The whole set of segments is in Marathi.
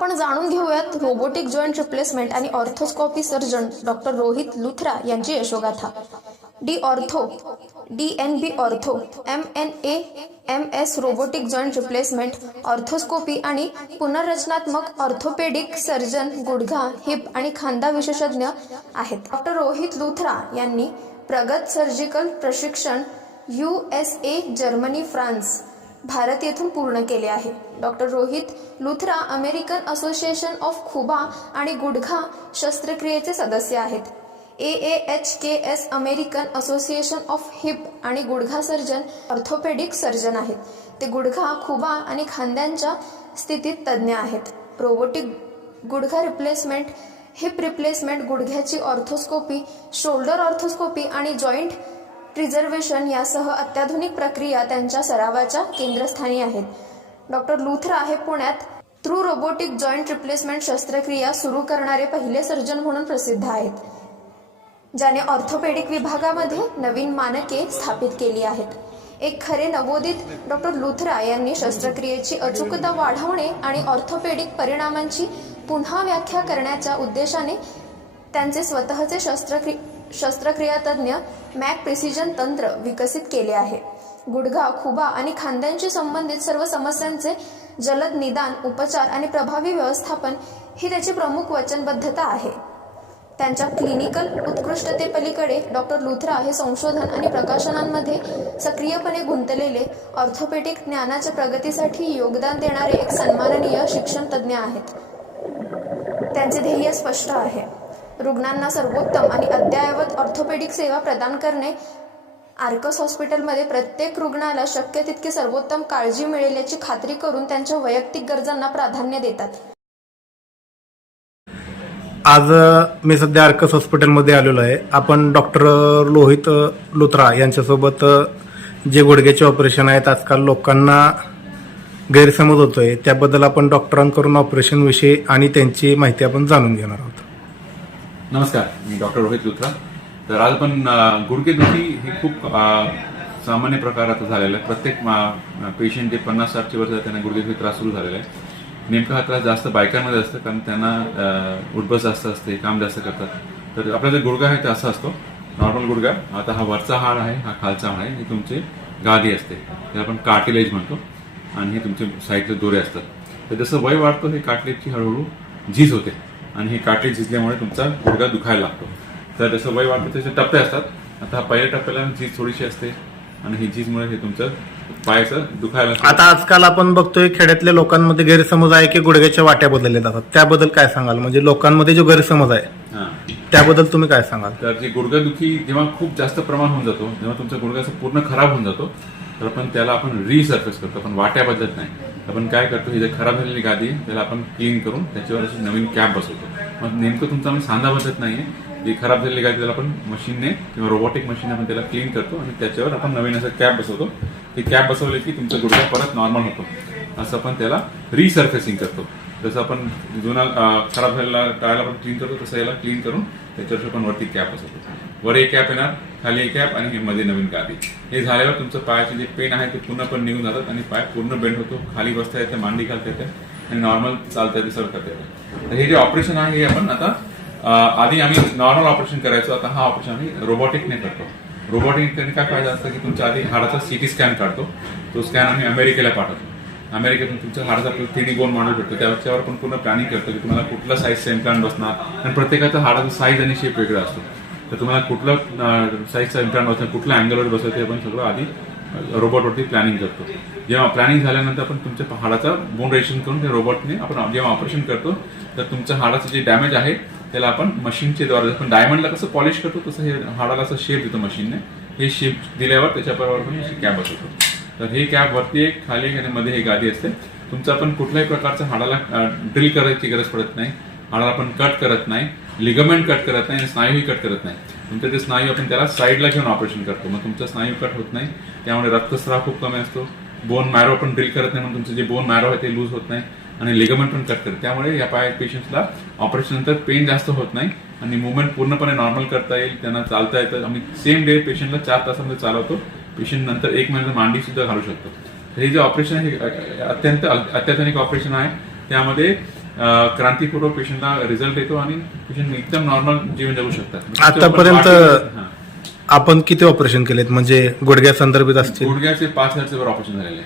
आपण जाणून घेऊयात रोबोटिक जॉईंट रिप्लेसमेंट आणि arthroscopy surgeon doctor Rohit Luthra यांची यशोगाथा. D ortho D N B ortho M N A M S robotic joint replacement arthroscopy आणि पुनर्रचनात्मक ऑर्थोपेडिक सर्जन गुडघा हिप आणि खांदा विशेषज्ञ आहेत. डॉक्टर रोहित लुथरा यांनी प्रगत सर्जिकल प्रशिक्षण U S A Germany France Bharat येथून पूर्ण केले आहे. Doctor Rohit Luthra American association of खुबा आणि गुडघा शस्त्रक्रियेचे सदस्य आहेत. A A H K S American association of hip आणि गुडघा सर्जन ऑर्थोपेडिक सर्जन आहेत. ते गुडघा खुबा आणि खांद्यांच्या स्थितीत तज्ज्ञ आहेत. रोबोटिक गुडघा रिप्लेसमेंट हिप रिप्लेसमेंट गुडघ्याची ऑर्थोस्कोपी शोल्डर ऑर्थोस्कोपी आणि जॉईंट प्रिझर्वेशन यासह अत्याधुनिक प्रक्रिया त्यांच्या सरावाच्या केंद्रस्थानी आहेत. डॉक्टर लुथरा हे पुण्यात. थ्रू रोबोटिक जॉईंट रिप्लेसमेंट शस्त्रक्रिया सुरू करणारे पहिले सर्जन म्हणून प्रसिद्ध आहेत. ज्याने ऑर्थोपेडिक विभागामध्ये नवीन मानके स्थापित केली आहेत. एक खरे नवोदित डॉक्टर लुथरा यांनी शस्त्रक्रियेची अचूकता वाढवणे आणि ऑर्थोपेडिक परिणामांची पुन्हा व्याख्या करण्याच्या उद्देशाने त्यांचे स्वतःचे शस्त्रक्रिया शस्त्रक्रिया तज्ज्ञ मॅक प्रिसिजन तंत्र विकसित केले आहे. गुडघा खुबा आणि खांद्यांशी संबंधित सर्व समस्यांचे जलद निदान उपचार आणि प्रभावी व्यवस्थापन ही त्याची प्रमुख वचनबद्धता आहे. त्यांच्या क्लिनिकल उत्कृष्टतेपलीकडे डॉक्टर लुथरा हे संशोधन आणि प्रकाशनांमध्ये सक्रियपणे गुंतलेले ऑर्थोपेडिक ज्ञानाच्या प्रगतीसाठी योगदान देणारे एक सन्माननीय शिक्षणतज्ज्ञ आहेत. त्यांचे ध्येय स्पष्ट आहे. रुग्णांना सर्वोत्तम आणि अद्ययावत ऑर्थोपेडिक सेवा प्रदान करणे. आर्कस हॉस्पिटलमध्ये प्रत्येक रुग्णाला शक्य तितकी सर्वोत्तम काळजी मिळेल याची खात्री करून त्यांच्या वैयक्तिक गरजांना प्राधान्य देतात. आज मी सध्या आर्कस हॉस्पिटलमध्ये आलेलो आहे. आपण डॉक्टर लोहित लुत्रा यांच्यासोबत जे गुडघ्याचे ऑपरेशन आहेत आजकाल लोकांना गैरसमज होतोय. त्याबद्दल आपण डॉक्टरांकडून ऑपरेशनविषयी आणि त्यांची माहिती आपण जाणून घेणार आहोत. नमस्कार मी डॉक्टर रोहित लुथरा. तर आज आपण गुडघेदुखी ही खूप सामान्य प्रकार आता झालेला आहे. प्रत्येक पेशंट जे पन्नास साठचे वर्ष आहेत त्यांना गुडघेदुखी त्रास सुरू झालेला आहे. नेमका हा त्रास जास्त बायकांमध्ये असतं कारण त्यांना उठबस जास्त असते काम जास्त करतात. तर आपला जो गुडघा आहे ते असा असतो. नॉर्मल गुडघा. आता हा वरचा हाड आहे हा खालचा हाड आहे हे तुमची गादी असते. त्याला आपण कार्टिलेज म्हणतो. आणि हे तुमचे साईडचे दोरे असतात. तर जसं वय वाढतो हे कार्टिलेजची हळूहळू झीज होते. आणि हे कार्टिलेज झिजल्यामुळे तुमचा गुडघा दुखायला लागतो. तर जसं वय वाढतं त्याचे टप्पे असतात. आता हा पहिल्या टप्प्याला झीज थोडीशी असते आणि ही झीजमुळे हे तुमचं पायाचं दुखायला आता आजकाल आपण बघतोय खेड्यातल्या लोकांमध्ये गैरसमज आहे की गुडघ्याच्या वाट्या बदलल्या जातात. त्याबद्दल काय सांगाल? म्हणजे लोकांमध्ये जो गैरसमज आहे हां. त्याबद्दल तुम्ही काय सांगाल? तर जे गुडघादुखी जेव्हा खूप जास्त प्रमाण होऊन जातो जेव्हा तुमचा गुडघा पूर्ण खराब होऊन जातो तर आपण त्याला आपण रिसर्फेस करतो. आपण वाट्या बदलत नाही. आपण काय करतो ही जे खराब झालेली गादी आहे, त्याला आपण क्लीन करून त्याच्यावर अशी नवीन कॅप बसवतो. मग नेमकं तुमचा आम्ही सांधा बसत नाहीये. जी खराब झालेली गादी त्याला आपण मशीनने किंवा रोबोटिक मशीनने आपण त्याला क्लीन करतो आणि त्याच्यावर आपण नवीन असं कॅप बसवतो. ते कॅप बसवली की तुमचा गुडघा परत नॉर्मल होतो. असं आपण त्याला रिसर्फेसिंग करतो. जसं आपण जुना खराब झालेला टाळाला आपण क्लीन करतो तसं याला क्लीन करून त्याच्यावर आपण वरती कॅप बसवतो. वर एक कॅप येणार खाली एक कॅप आणि हे मध्ये नवीन गादी. हे झाल्यावर तुमचं पायाचे जे पेन आहे ते पूर्णपणे निघून जातात आणि पाय पूर्ण बेंड होतो. खाली बसता येते मांडी घालता येते आणि नॉर्मल चालता येते सरळ करता तर हे जे ऑपरेशन आहे हे आपण आता आधी आम्ही नॉर्मल ऑपरेशन करायचो. आता हा ऑपरेशन आम्ही रोबोटिकने करतो. रोबोटिक काय फायदा असतं की तुमच्या आधी हाडाचा सिटी स्कॅन काढतो. तो स्कॅन आम्ही अमेरिकेला पाठवतो. अमेरिकेतून तुमच्या हाडाचा आपल्याला थ्री गोल मॉडेल भेटतो त्याच्यावर पण पूर्ण प्लॅनिंग करतो की तुम्हाला कुठला साईज इम्प्लांट बसणार. आणि प्रत्येकाचा हाडाचा साईज आणि शेप वेगळा असतो. तर तुम्हाला कुठलं साईजचा इम्प्लांट बसणार कुठल्या अँगलवर बसवायचं हे आपण सगळं आधी रोबोटवरती प्लॅनिंग करतो. जेव्हा प्लॅनिंग झाल्यानंतर आपण तुमच्या हाडाचा बोन रेशन करून त्या रोबोटने आपण जेव्हा ऑपरेशन करतो तर तुमच्या हाडाचं जे डॅमेज आहे त्याला आपण मशीनच्या द्वारे आपण डायमंडला कसं पॉलिश करतो तसं हे हाडाला असं शेप देतो मशीनने हे शेप दिल्यावर त्याच्याबरोबर आपण कॅप बसवतो. तर हे कॅप वरती एक खाली मध्ये हे गादी असते. तुमचं आपण कुठल्याही प्रकारचं हाडाला ड्रिल करायची गरज पडत नाही. हाडाला आपण कट करत नाही लिगमेंट कट करत नाही आणि स्नायूही कट करत नाही. नंतर ते स्नायू आपण त्याला साईडला घेऊन ऑपरेशन करतो. मग तुमचा स्नायू कट होत नाही त्यामुळे रक्तस्राव खूप कमी असतो. बोन मॅरो पण ड्रिल करत नाही म्हणून तुमचं जे बोन मॅरो आहे ते लूज होत नाही आणि लिगमेंट पण कट करत त्यामुळे या पाय पेशंटला ऑपरेशन नंतर पेन जास्त होत नाही आणि मुवमेंट पूर्णपणे नॉर्मल करता येईल त्यांना चालता येतं. आम्ही सेम डे पेशंटला चार तासामध्ये चालवतो. पेशंट नंतर एक महिन्यात मांडी सुद्धा घालू शकतो. तर हे जे ऑपरेशन आहे हे अत्यंत अत्याधुनिक ऑपरेशन आहे. त्यामध्ये अं, क्रांतीपूर्वक पेशंटला रिझल्ट येतो आणि पेशंट एकदम नॉर्मल जीवन जगू शकतात. आतापर्यंत-. आपण किती ऑपरेशन केलेत? म्हणजे गुडघ्या संदर्भित असतील? गुडघ्याचे पाच हजारचे वर ऑपरेशन झालेले.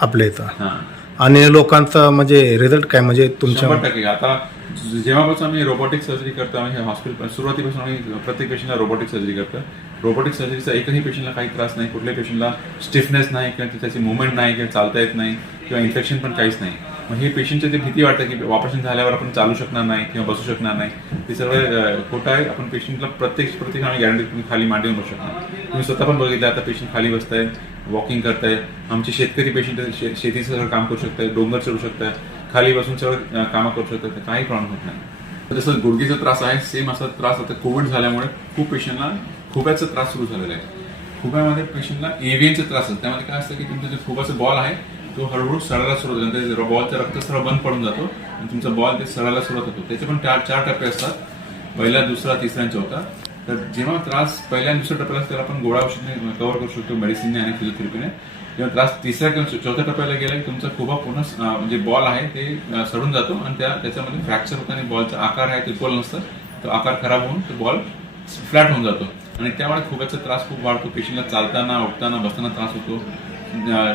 आपल्या इथं? हा. आणि लोकांचा म्हणजे रिझल्ट काय? म्हणजे तुमच्या टक्के. आता जेव्हापासून आम्ही रोबोटिक सर्जरी करतो आम्ही हॉस्पिटल सुरुवातीपासून आम्ही प्रत्येक पेशंटला रोबोटिक सर्जरी करतो. रोबोटिक सर्जरीचा एकही पेशंटला काही त्रास नाही. कुठल्याही पेशंटला स्टिफनेस नाही किंवा त्याची मुवमेंट नाही किंवा चालता येत नाही किंवा इन्फेक्शन पण काहीच नाही. मग हे पेशंटच्या ते भीती वाटते की ऑपरेशन झाल्यावर आपण चालू शकणार नाही किंवा बसू शकणार नाही ते सर्व खोटं आहे. आपण पेशंटला प्रत्येक प्रत्येक आम्ही गॅरंटी तुम्ही खाली मांडून बसू शकणार तुम्ही स्वतः पण बघितलं आता पेशंट खाली बसताय वॉकिंग करताय आमचे शेतकरी पेशंट शेतीचं सगळं काम करू शकताय डोंगर चढू शकताय खाली बसून सगळं कामं करू शकतात काही प्रॉब्लेम होत नाही. जसं गुडघेचा त्रास आहे सेम असा त्रास आता कोविड झाल्यामुळे खूप पेशंटला खोब्याचा त्रास सुरू झालेला आहे. खुब्यामध्ये पेशंटला एव्हियनचा त्रास असतो त्यामध्ये काय असतं की तुमचं जे खुबाचा बॉल आहे तो हळूहळू सडायला सुरुवात होते बॉलचा रक्तस्राव बंद पडून जातो आणि तुमचा बॉल ते सडायला सुरुवात होतो. त्याचे पण चार चार टप्पे असतात. पहिला दुसरा तिसरा आणि चौथा. तर जेव्हा त्रास पहिल्या आणि दुसऱ्या टप्प्याला त्याला आपण गोळा औषधने कव्हर करू शकतो मेडिसिनने आणि फिजिओथेरपीने जेव्हा त्रास तिसऱ्या किंवा चौथ्या टप्प्याला गेला की तुमचा खुबा पूर्ण म्हणजे बॉल आहे ते सडून जातो आणि त्या त्याच्यामध्ये फ्रॅक्चर होतं आणि बॉलचा आकार आहे ते गोल नसतं. तो आकार खराब होऊन तो बॉल फ्लॅट होऊन जातो. आणि त्यामुळे खुब्याचा त्रास खूप वाढतो. पेशंटला चालताना उठताना बसताना त्रास होतो.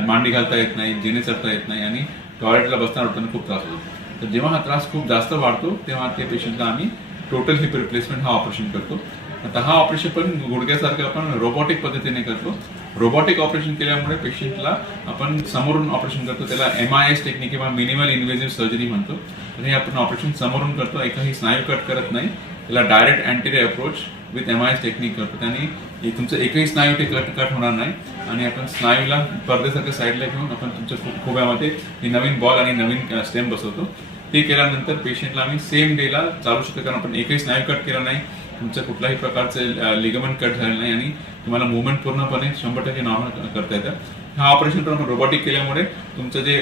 मांडी घालता येत नाही जेणे चढता येत नाही आणि टॉयलेटला बसताना उठताना खूप त्रास होतो. तर जेव्हा हा त्रास खूप जास्त वाढतो तेव्हा ते पेशंटला आम्ही टोटल हिप रिप्लेसमेंट हा ऑपरेशन करतो. आता हा ऑपरेशन पण गुडघ्यासारखं आपण रोबोटिक पद्धतीने करतो. रोबोटिक ऑपरेशन केल्यामुळे पेशंटला आपण समोरून ऑपरेशन करतो त्याला एम आय एस टेक्निक किंवा मिनिमल इन्व्हेजिव्ह सर्जरी म्हणतो. आणि हे आपण ऑपरेशन समोरून करतो एकाही स्नायू कट करत नाही. त्याला direct anterior approach with M I S technique करतो. त्याने तुमचं एकही स्नायू ते कट कट होणार नाही. आणि आपण स्नायूला पडद्यासारख्या साईडला घेऊन आपण तुमच्या खोब्यामध्ये ही नवीन बॉल आणि नवीन स्टेम बसवतो. ते केल्यानंतर पेशंटला आम्ही सेम डेला चालू शकतो. कारण आपण एकही स्नायू कट केला नाही. तुमचं कुठल्याही प्रकारचं लिगमेंट कट झालं नाही आणि तुम्हाला मुवमेंट पूर्णपणे शंभर टक्के नॉर्मल करता येतं. हा ऑपरेशन पण रोबोटिक केल्यामुळे तुमचं जे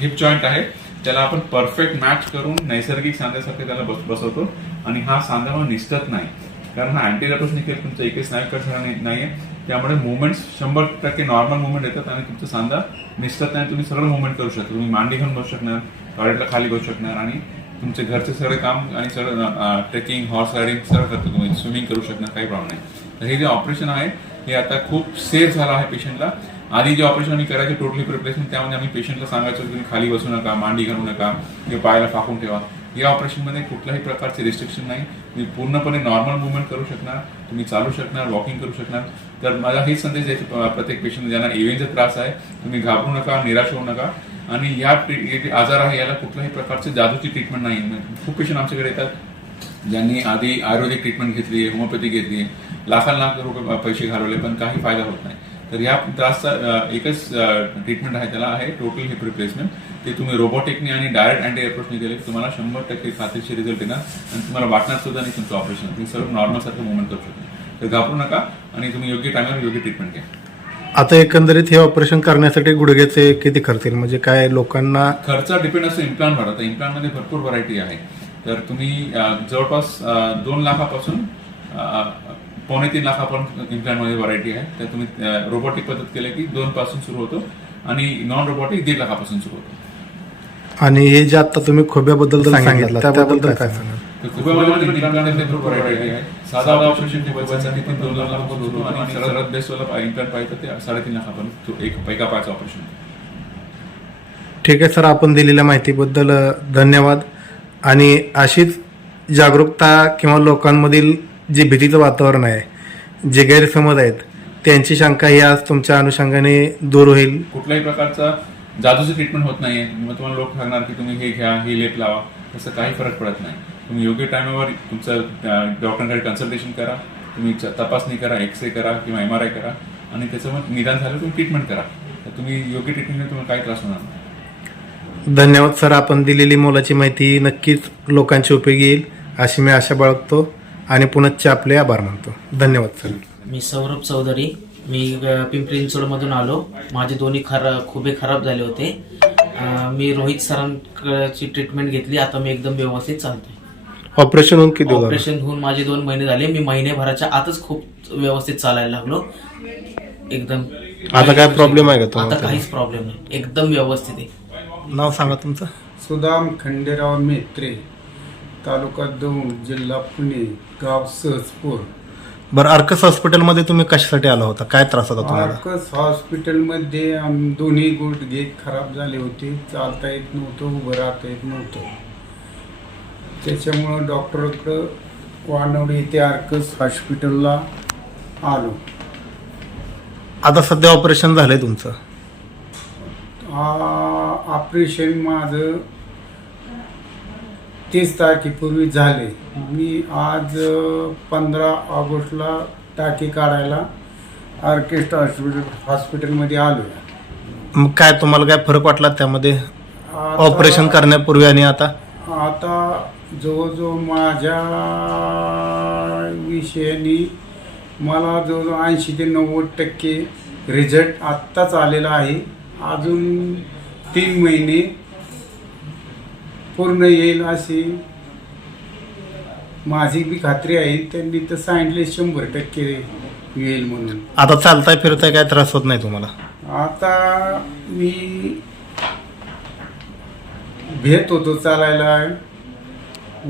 हिप जॉईंट आहे त्याला आपण परफेक्ट मॅच करून नैसर्गिक सांध्यासारखे त्याला बस बसवतो. आणि हा सांधा मग निसटत नाही. कारण हा अँटीलॅपसने केलं तुमचा एकही स्नायू कट नाही- नाहीये. त्यामुळे मुवमेंट शंभर टक्के नॉर्मल मुवमेंट येतात आणि तुमचा सांधा निसटत नाही. तुम्ही सरळ मुवमेंट करू शकता. तुम्ही मांडी घेऊन बसू शकणार टॉयलेटला खाली बसू शकणार आणि तुमचे घरचे सगळे काम आणि सगळं ट्रेकिंग हॉर्स रायडिंग सगळं करतो तुम्ही. स्विमिंग करू शकणार काही प्रॉब्लेम नाही. तर हे जे ऑपरेशन आहे हे आता खूप सेफ झालं आहे पेशंटला आधी जे ऑपरेशन आम्ही करायचे टोटली प्रिपरेशन त्यामध्ये आम्ही पेशंटला सांगायचो की तुम्ही खाली बसू नका मांडी घालू नका किंवा पायाला फाकून ठेवा. या ऑपरेशनमध्ये कुठल्याही प्रकारचे रिस्ट्रिक्शन नाही. तुम्ही पूर्णपणे नॉर्मल मुवमेंट करू शकणार तुम्ही चालू शकणार वॉकिंग करू शकणार. तर मला हेच संदेश द्यायचे प्रत्येक पेशंट ज्यांना एव्हियनचा त्रास आहे तुम्ही घाबरू नका निराश होऊ नका. आणि या हे जे आजार आहे याला कुठल्याही प्रकारचे जादूची ट्रीटमेंट नाही. खूप पेशंट आमच्याकडे येतात ज्यांनी आधी आयुर्वेदिक ट्रीटमेंट घेतली होमिओपॅथी घेतली लाखाला लाख रुपये पैसे घालवले पण काही फायदा होत नाही. तर या त्रासचा एकच ट्रीटमेंट आहे त्याला आहे टोटल हिप रिप्लेसमेंट ते तुम्ही रोबोटिकने आणि डायरेक्ट अँटी अप्रोचने केले की तुम्हाला शंभर टक्के खात्रीशीर रिझल्ट येणार आणि तुम्हाला वाटणार सुद्धा नाही तुमचं ऑपरेशन तुम्ही सर्व नॉर्मल सारखं मुवमेंट करू शकता. तर घाबरू नका आणि तुम्ही योग्य टायमावर योग्य ट्रीटमेंट घ्या. आता एकंदरीत हे ऑपरेशन करण्यासाठी गुडघ्याचे किती खर्च येईल? म्हणजे काय लोकांना खर्च डिपेंड असतो इम्प्लांटवर आता इम्प्लांटमध्ये भरपूर व्हरायटी आहे. तर तुम्ही जवळपास दोन लाखापासून पावणे तीन लाखापर्यंत इम्प्लांटमध्ये व्हरायटी आहे. तर तुम्ही रोबोटिक पद्धत केलं की दोन पासून सुरू होतो आणि नॉन रोबोटिक दीड लाखापासून सुरू होतो. आणि हे जे आता तुम्ही खोब्याबद्दल सांगितलं. त्याबद्दल काय साधा ऑपरेशन खुबेसाठी ते दोन सुरू होतो. आणि पाहिजे ते साडेतीन लाखापर्यंत तो एक पायाचं ऑपरेशन ठीक आहे सर आपण दिलेल्या माहितीबद्दल धन्यवाद. आणि अशीच जागरूकता किंवा लोकांमधील जे भीतीचं वातावरण आहे जे गैरसमज आहेत त्यांची शंका ही आज तुमच्या अनुषंगाने दूर होईल. कुठल्याही प्रकारचा जादूचं ट्रीटमेंट होत नाहीये. मग तुम्हाला लोक सांगणार की तुम्ही हे घ्या हे लेप लावा. तसं काही फरक पडत नाही. तुम्ही योग्य टायमावर तुमचं डॉक्टरांकडे कन्सल्टेशन करा. तुम्ही तपासणी करा एक्सरे करा किंवा एम आर आय करा. आणि त्याचं मग निदान झालं तुम्ही ट्रीटमेंट करा. तर तुम्ही योग्य ट्रीटमेंट तुम्हाला काही त्रास होणार नाही. धन्यवाद सर. आपण दिलेली मोलाची माहिती नक्कीच लोकांची उपयोगी येईल अशी मी आशा बाळगतो. आणि पुनश्च आपले आभार मानतो धन्यवाद सर. मी सौरभ चौधरी. मी पिंपरी चिंचवडमधून आलो. माझे दोन्ही खरा खुबे खराब झाले होते. मी रोहित सरांची ट्रीटमेंट घेतली. आता मी एकदम व्यवस्थित चालतोय. ऑपरेशन होऊन किती? ऑपरेशन होऊन माझे दोन महिने झाले. मी महिनेभराच्या आतच खूप व्यवस्थित चालायला लागलो. एकदम आता काय प्रॉब्लेम आहे का तुम्हाला? आता काहीच प्रॉब्लेम नाही. एकदम व्यवस्थित आहे. नाव सांगा तुमचं. सुदाम खंडेराव मेत्रे. तालुका दौंड जिल्हा पुणे गाव सहजपूर. बरं अर्कस हॉस्पिटलमध्ये तुम्ही कशासाठी आला होता? काय त्रास होता तुम्हाला? आर्कस हॉस्पिटलमध्ये आम- दोन्ही गुडघे खराब झाले होते. चालता येत नव्हतं उभं राहता येत नव्हतं. त्याच्यामुळं डॉक्टरकडं वानवडे येथे आर्कस हॉस्पिटलला आलो. आता सध्या ऑपरेशन झालंय तुमचं? ऑपरेशन माझं तीस तारखेपूर्वी झाले. मी आज पंधरा ऑगस्टला टाके काढायला ऑर्केस्ट्रा हॉस्पिटल हॉस्पिटलमध्ये आलो मग काय तुम्हाला काय फरक वाटला त्यामध्ये? आता- ऑपरेशन करण्यापूर्वी आणि आता? आता जवळजवळ माझ्या विषयाने मला जवळजवळ ऐंशी ते नव्वद टक्के रिझल्ट आत्ताच आलेला आहे. अजून तीन महिने पूर्ण येईल अशी माझी बी खात्री आहे. त्यांनी तर सांगितले शंभर टक्के येईल म्हणून. आता चालताय फिरताय काय त्रास होत नाही तुम्हाला? आता मी भेट होतो चालायला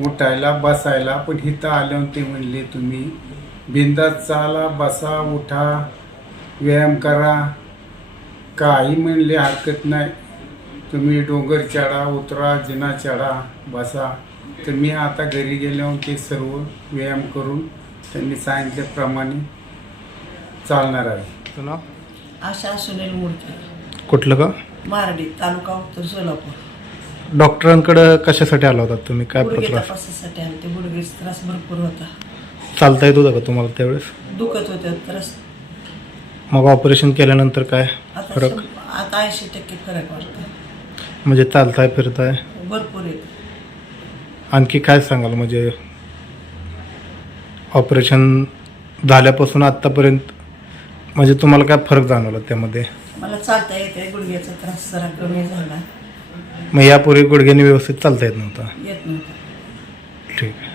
उठायला बसायला पण इथं आल्यावर ते म्हणले तुम्ही बिंदात चाला बसा उठा व्यायाम करा. काही म्हणले हरकत नाही. तुम्ही डोंगर चढा उतरा जिना चढा बसा. तर मी आता घरी गेल्यावर ते सर्व व्यायाम करून त्यांनी सांगितल्याप्रमाणे चालणार आहे. नाव? आशा सुनील मुडके. कुठलं का मारडी तालुका उत्तर सोलापूर. डॉक्टरांकडे कशासाठी आला होता तुम्ही? काय गुडघे त्रास तपासासाठी आले ते गुडघेचा त्रास भरपूर होता. चालता येत होता का तुम्हाला त्यावेळेस? दुखत होते. त्रास मग ऑपरेशन केल्यानंतर काय आता फरक? शं- आता ऐंशी टक्के फरक वाटतो. म्हणजे चालताय फिरताय? भरपूर येत आणखी काय सांगाल? म्हणजे ऑपरेशन झाल्यापासून आत्तापर्यंत म्हणजे तुम्हाला काय फरक जाणवला त्यामध्ये? मला चालता येते गुडघ्याचा त्रास जरा कमी झाला. मग यापूर्वी गुडघ्याने व्यवस्थित चालता येत नव्हता? येत नव्हता. ठीक आहे.